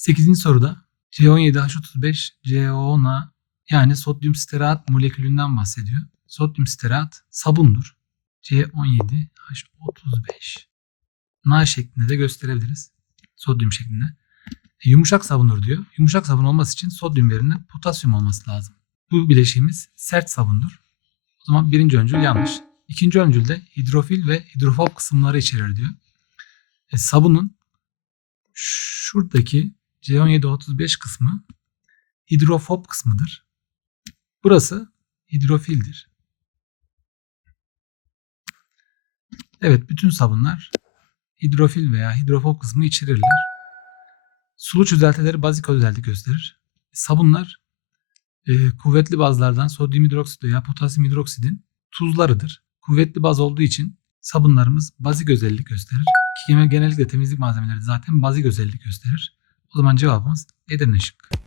8. soruda C17H35 CONA yani sodyum stearat molekülünden bahsediyor. Sodyum stearat sabundur. C17H35 Na şeklinde de gösterebiliriz. Sodyum şeklinde. E, yumuşak sabundur diyor. Yumuşak sabun olması için sodyum yerine potasyum olması lazım. Bu bileşiğimiz sert sabundur. O zaman birinci öncül yanlış. İkinci öncülde hidrofil ve hidrofob kısımları içerir diyor. E, sabunun şuradaki C1735 kısmı hidrofob kısmıdır. Burası hidrofildir. Evet bütün sabunlar hidrofil veya hidrofob kısmı içerirler. Sulu çözeltileri bazik özellik gösterir. Sabunlar e, kuvvetli bazlardan sodyum hidroksit veya potasyum hidroksidin tuzlarıdır. Kuvvetli baz olduğu için sabunlarımız bazik özellik gösterir. Ki genellikle temizlik malzemeleri zaten bazik özellik gösterir. O zaman cevabımız Edirne şıkkı.